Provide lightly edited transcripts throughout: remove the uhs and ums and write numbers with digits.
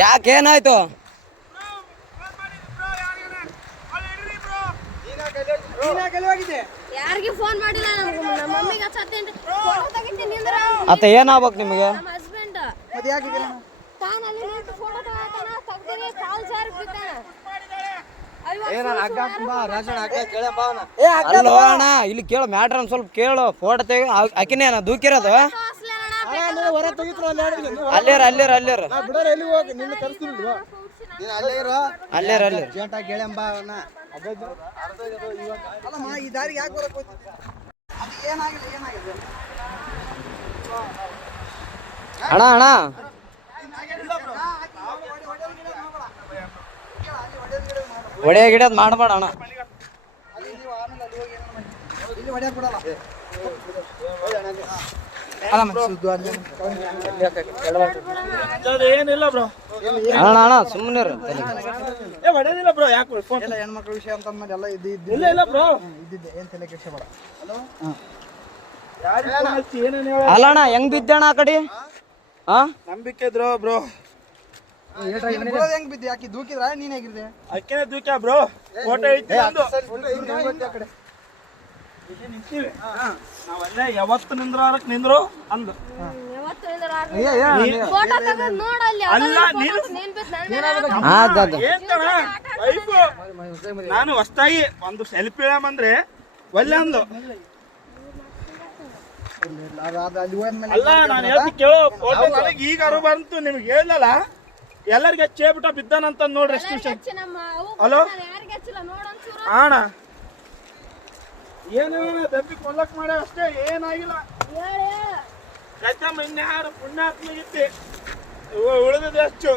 ಯಾಕೆ ಏನಾಯ್ತು? ಯಾರಿಗೆ ಫೋನ್ ಮಾಡಿಲ್ಲ, ನಮ್ಮ ಮಮ್ಮಿಗೆ ಹಚ್ಚತ್ತೇನ್ರಿ. ಫೋಟೋ ತೆಗಿತೀನಿ ಅಂದ್ರ ಅತ್ತ ಏನಾಗ್ಬೇಕು ನಿಮಗೆ? ನಮ್ಮ ಹಸ್ಬೆಂಡ್ ತಾನು ಅಲ್ಲಿ ನಿಂತು ಫೋಟೋ ತಗೋತಾನ, ತೆಗ್ದಿನಿ, ಕಾಲ್ ಜಾರಿ ಬಿದ್ದಾನ. ಅಲ್ಲೋ ಅಣ್ಣ, ಇಲ್ಲಿ ಕೇಳು ಮ್ಯಾಟ್ರ್ ಒಂದು ಸ್ವಲ್ಪ ಕೇಳು. ಫೋಟೋ ತೆಗಿ. ಆಕಿನೇನ ದೂಕಿರೋದು? ಅಲ್ಲೇರ ಅಲ್ಲೇರ ಅಲ್ಲೇರ ಅಲ್ಲೇರ ಅಲ್ಲೇರ ಅಣ್ಣ ಅಣ್ಣ ಒಡೆಯ ಗಿಡದ್ ಮಾಡಬೇಡ ಅಣ್ಣ. ಏನಿಲ್ಲ ಬ್ರೋ, ಅಣ್ಣ ಅಣ್ಣ ಸುಮ್ಮನೆ ಹೊಡೆದಿಲ್ಲ ಬ್ರೋ. ಯಾಕೆ ಹೆಣ್ಮಕ್ಳ ವಿಷಯ ಅಂತ ಎಲ್ಲ ಇಲ್ಲ ಇಲ್ಲ ಬ್ರೋ, ಇದ್ದಿದ್ದೆ ಏನ್ ತಲೆ ಕೆಡ್ಸ್ಕೊಬೇಡ. ಅಲ್ಲ ಅಣ್ಣ ಹೆಂಗ್ ಬಿದ್ದಣ್ಣ ಆ ಕಡೆ? ನಂಬಿಕೆ ಇದ್ರು ಬ್ರೋ. ಹೆಂಗ್ ಬಿದ್ದೆ? ಯಾಕೆ ದೂಕಿದ್ರ ನೀನ್ ಹೇಗಿದ್ದೆ? ಅಕ್ಕೇನೆ ದೂಕ್ಯ ಬ್ರೋ. ಫೋಟೋ ಐತಿ ನಾವಲ್ಲೇ ಯಾವತ್ತು ನಿಂದ್ರಕ್ ನಿಂದ್ರು ಅಂದು. ಫೋಟೋ ತೆಗೆದು ನೋಡಲ್ಲಿ ಅಲ್ಲ ನೀನು ಏನ್ ವೈಫ್ ನಾನು ಹೊಸ್ತಾಗಿ ಒಂದು ಸೆಲ್ಫಿ ಇಳಂದ್ರೆ ಒಲ್ಲೆ ಅಂದು. ಅಲ್ಲ ನಾನು ಹೇಳ್ತಿ ಕೇಳು, ಫೋಟೋ ನನಗೆ ಈಗ ಅರು ಬಂತು, ನಿಮ್ಗೆ ಹೇಳಲ್ಲ ಎಲ್ಲರಿಗೆ ಹಚ್ಚೇಬಿಟ್ಟ ಬಿದ್ದಾನಂತ ನೋಡ್ರಿ. ಎಷ್ಟು ವಿಷಯ. ಹಲೋ ಅಣ್ಣ, ಏನೇನ ದಬ್ಬಿ ಕೊಲ್ಲಕ್ ಮಾಡ ಅಷ್ಟೇ, ಏನಾಗಿಲ್ಲ. ರೈತಮ್ಮ ಇನ್ಯಾರು ಪುಣ್ಯಾತ್ಮಗಿತ್ತಿ ಉಳಿದಿದೆ ಹೆಚ್ಚು.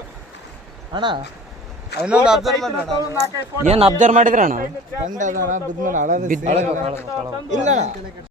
ಅಣ್ಣ ಇನ್ನೊಂದು ಅಬ್ಸರ್ವ್ ಏನ್ ಅಬ್ಸರ್ವ್ ಮಾಡಿದ್ರಣ್ಣ? ಇಲ್ಲ